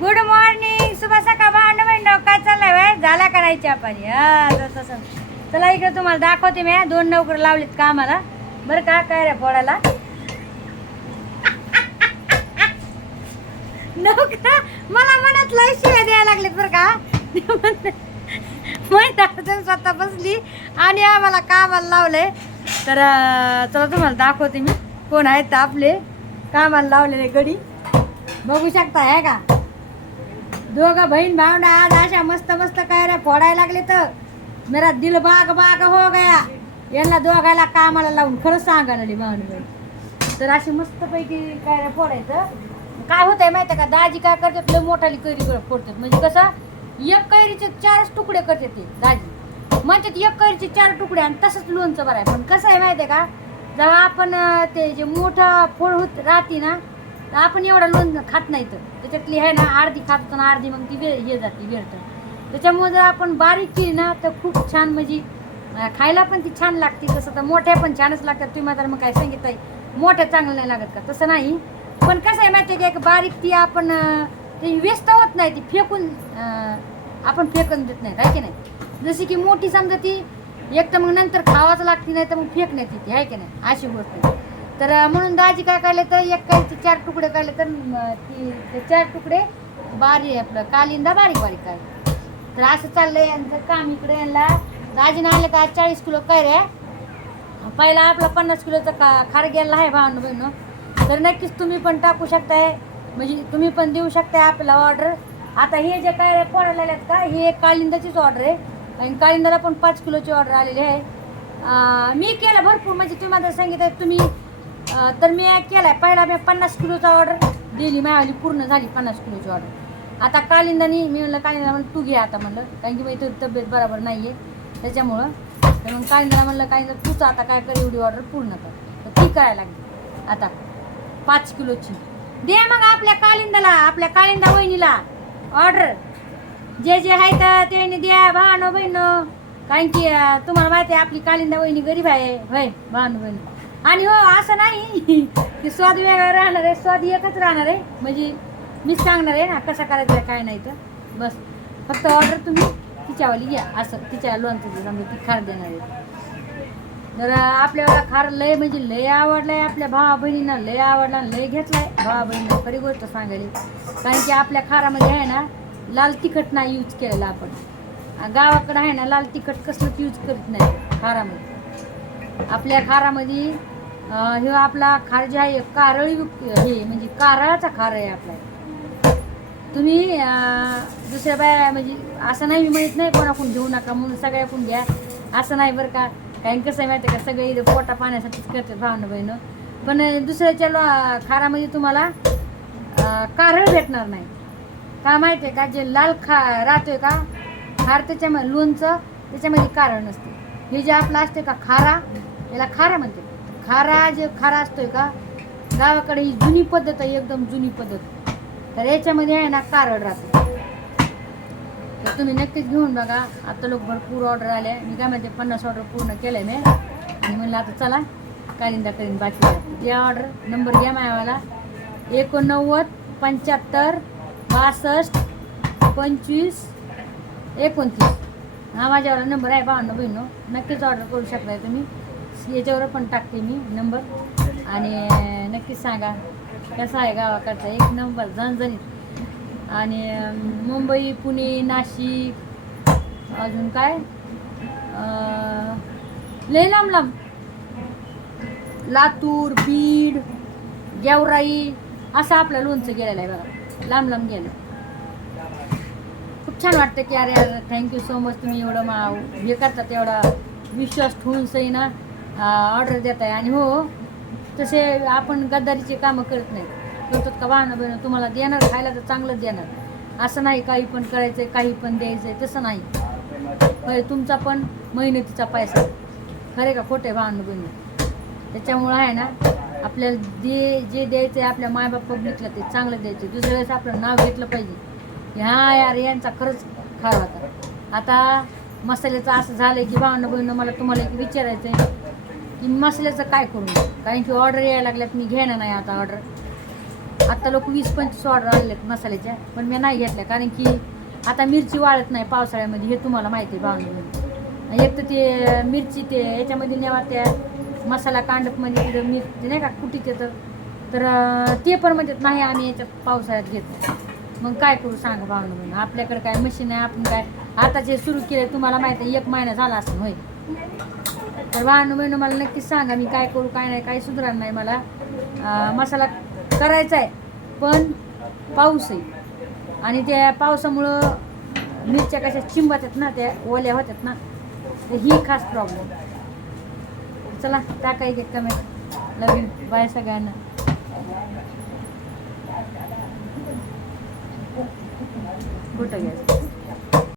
Good morning शुभ सकाळ भांड नौका काय चाललंय बाय झाला करायची आपण हा तसं तसं. चला इकडे तुम्हाला दाखवते मी दोन नोकर लावलीत कामाला. बरं का काय रे फोडायला नोकरा? मला मनात लय शिव्या द्यायला लागलेत बरं का. माहीत स्वतः बसली आणि आम्हाला कामाला लावलंय तर चला तुम्हाला दाखवते मी. कोण आहेत आपले? कामाला लावलेले गडी. बघू शकता आहे का? दोघं बहीण भावंड आज अशा मस्त मस्त काय रे फोडायला लागले तर. मेरा दिल बाग बाग हो गया. यांना दोघायला कामाला लावून खरंच सांगायला लागली भावंड बहीण तर अशी मस्तपैकी काय रे फोडायचं. काय होतंय माहिती का? दाजी काय करतात लय मोठाली कैरी फोडतात. म्हणजे कसं? एक कैरीचे चारच तुकडे करते ते दाजी. म्हणतात एक कैरीचे चार तुकडे आणि तसंच लोणचं बरं आहे पण कसं आहे माहिती आहे का? जेव्हा आपण ते जे मोठं फोड होत राहते ना तर आपण एवढं लोण खात नाही तर. त्याच्यातली आहे ना अर्धी खात होतो ना अर्धी मग ती वे हे जाते वेळतं. त्याच्यामुळे जर आपण बारीक केली ना तर खूप छान म्हणजे खायला पण ती छान लागते. तसं तर मोठ्या पण छानच लागतात. तुम्ही मात्र मग काय सांगितलं आहे? मोठ्या चांगलं नाही लागत का? तसं नाही. पण कसं आहे माहिती आहे का एक बारीक ती आपण ती व्यस्त होत नाही ती फेकून आपण फेकून देत नाही आहे की नाही? जशी की मोठी समजा ती एक तर मग नंतर खावाच लागते नाही तर मग फेक नाही ती आहे की नाही? अशी गोष्ट आहे. तर म्हणून दाजी काय काढले तर एक काहीचे चार तुकडे काढले तर ती ते चार तुकडे बारी आपलं कालिंदा बारीक बारीक काढले तर असं चाललंय यांचं काम इकडे यांना दाजीनं आले का चाळीस किलो काय पहिला आपला पन्नास किलोचा का खार गेला आहे भावनं बहिणं. तर नक्कीच तुम्ही पण टाकू शकताय म्हणजे तुम्ही पण देऊ शकताय आपला ऑर्डर आता हे जे काय पोरायला आल्यात का हे एक कालिंदाचीच ऑर्डर आहे. आणि कालिंदाला पण पाच किलोची ऑर्डर आलेली आहे. मी केलं भरपूर म्हणजे तुम्ही माझं सांगितलं तुम्ही तर मी केलाय. पहिला मी पन्नास किलोचा ऑर्डर दिली माझी पूर्ण झाली पन्नास किलोची ऑर्डर आता कालिंदानी मी म्हणलं कालिंदा म्हणलं तू घे आता म्हणलं. कारण की माझी तब्येत बरोबर नाही आहे त्याच्यामुळं तर मग कालिंदा म्हणलं कालिंदा तूच आता काय कर एवढी ऑर्डर पूर्ण कर. तर ती करायला लागली. आता पाच किलोची. दे मग आपल्या कालिंदाला आपल्या कालिंदा बहिणीला ऑर्डर जे जे आहे तर त्याने द्या भावानो बहिण. कारण की तुम्हाला माहिती आहे आपली कालिंदा वहिनी गरीब आहे. होय भावानो बहिणी. आणि हो असं नाही. की स्वाद वेगळा राहणार आहे स्वाद एकच राहणार आहे. म्हणजे मी सांगणार आहे ना कसं करायचं आहे, काय नाही तर. बस. फक्त ऑर्डर तुम्ही तिच्यावाली घ्या. असं तिच्या लोणचं समजा ती खार देणार आहे. तर आपल्याला खार लय म्हणजे लय आवडलाय आपल्या भावा बहिणींना लय आवडला लय घेतलाय भावा बहिणींना खरी गोष्ट सांगायली कारण की आपल्या खारामध्ये आहे ना लाल तिखट नाही यूज केलेला आपण. गावाकडं आहे ना लाल तिखट कसलंच यूज करत नाही खारामध्ये. आपल्या खारामध्ये हे आपला खार जे आहे कारळी हे म्हणजे कारळाचा खार आहे आपला. तुम्ही दुसऱ्या बाया म्हणजे असं नाही मी म्हणत नाही कोणाकडून घेऊ नका म्हणून सगळ्याकडून घ्या. असं नाही बरं का. कारण कसं आहे माहिती आहे का सगळे इथं पोटा पाण्यासाठीच करतात भावनं बहिणं. पण दुसऱ्याच्या लो खारामध्ये तुम्हाला कारळ भेटणार नाही. का माहिती आहे का जे लाल खा राहतोय का खार त्याच्यामध्ये लोणचं त्याच्यामध्ये कारळ नसते. हे जे आपलं असते का खारा याला खारा म्हणते खारा जे खारा असतोय का? गावाकडे ही जुनी पद्धत आहे एकदम जुनी पद्धत. तर याच्यामध्ये आहे ना कारड राहतो. तर तुम्ही नक्कीच घेऊन बघा. आता लोक भरपूर ऑर्डर आल्या. मी काय म्हणते पन्नास ऑर्डर पूर्ण केलंय मी. आणि म्हणलं आता चला कालिंदा करीन बाकी. या ऑर्डर नंबर घ्या मायावाला. एकोणनव्वद पंच्याहत्तर बासष्ट पंचवीस एकोणतीस. हा माझ्यावर नंबर आहे बावन्न बहिणं नक्कीच ऑर्डर करू शकताय तुम्ही. याच्यावर पण टाकते मी नंबर. आणि नक्कीच सांगा कसा आहे गावाकडचा एक नंबर जणजणीत आणि मुंबई पुणे नाशिक अजून काय? लय लांब लांब. लातूर बीड गेवराई असं आपलं लोणचं गेलेलं आहे बघा. लांब लांब गेलं. खूप छान वाटतं की अरे अरे थँक्यू सो मच तुम्ही एवढं मा हे करतात एवढा विश्वास ठेवून सही ना. ऑर्डर देत आहे आणि हो तसे आपण गद्दारीचे कामं करत नाही. करतात का वाहनं बहिणं तुम्हाला देणार खायला तर चांगलंच देणार. असं नाही काही पण करायचं काही पण द्यायचं आहे तसं नाही. होय तुमचा पण मेहनतीचा पैसा. खरे का खोटे वाहनं बहिणं त्याच्यामुळं आहे ना आपल्याला जे जे द्यायचं आहे आपल्या मायबाप पब्लिकला ते चांगलं द्यायचं दुसऱ्या वेळेस आपलं नाव घेतलं पाहिजे. की हा यार यांचा खरंच खरा होता. आता मसाल्याचं असं झालं की भावना बहिणं मला तुम्हाला एक विचारायचं आहे की मसाल्याचं काय करू? कारण की ऑर्डर यायला लागल्यात मी घेणं नाही आता ऑर्डर आत्ता लोक वीस पंचवीस ऑर्डर आलेत मसाल्याच्या पण मी नाही घेतल्या. कारण की आता मिरची वाळत नाही पावसाळ्यामध्ये हे तुम्हाला माहिती आहे भावनेमध्ये एक तर ते मिरची ते याच्यामध्ये नेवा त्या मसाला कांडपमध्ये तिथं मिरची नाही का कुटीत येतं. तर ते पण म्हणतात नाही आम्ही याच्यात पावसाळ्यात घेतो मग काय करू सांगा म्हणून? आपल्याकडे काय मशीन आहे आपण काय? आता जे सुरू केलं तुम्हाला माहिती आहे एक महिना झाला असं होय. तर वाहन बहिणं मला नक्कीच सांगा मी काय करू काय नाही काही सुधारणार नाही मला. मसाला करायचा आहे पण पाऊस आहे. आणि त्या पावसामुळं मिरच्या कशा चिंबतात ना त्या ओल्या होतात ना तर ही खास प्रॉब्लेम चला टाका एक एक कमेंट लवीन बाय सगळ्यांना. कुठं घ्यायचं